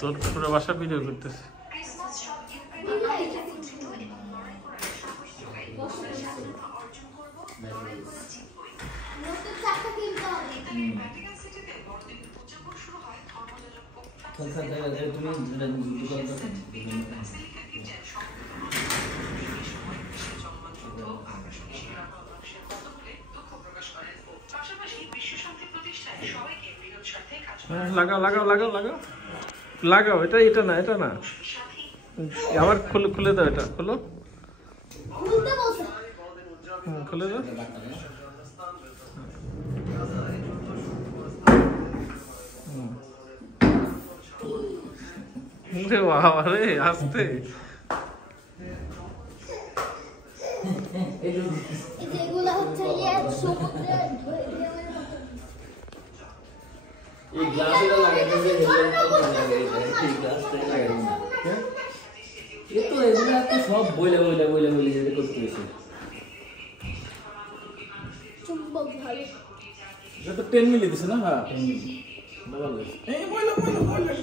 তোর পুরো বাসা ভিডিও করতেছে। লাগাও লাগাও লাগাও লাগাও লাগাও, এটা এটা না, এটা না, আবার খুলে খুলে দাও, এটা খুলো, খুলে দাও। বাবা রে, আসতে এগুলো হচ্ছে সমুদ্রের এই গ্লাসটা লাগাইতে যে লাগাই না এ তো এগুলো তো সব বইলা বইলা বইলা বইলা যেতে করতে গেছে। চুম্বক ভালো এটা তো 10 মিলি দিছে না। হ্যাঁ 10 মিলি বলে এই বইলা বইলা বইলা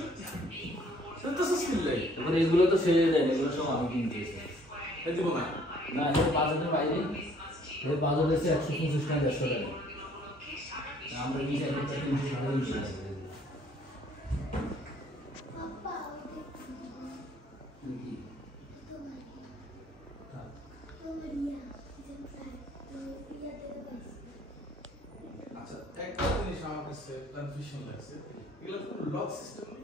তো তো সুস্কিল লাগে। এবার এগুলো তো সেরে দেয়, এগুলো সব আমি কিনতেছি। এই দিব না না এর বাজারের বাইরে, এর বাজার আছে 125 টাকা 150 টাকা। আমরা কি চাই এটা 300 টাকা দিই। পাপা আচ্ছা একটা জিনিস আমার কাছে কনফিউশন লাগছে, এগুলো তো লক সিস্টেম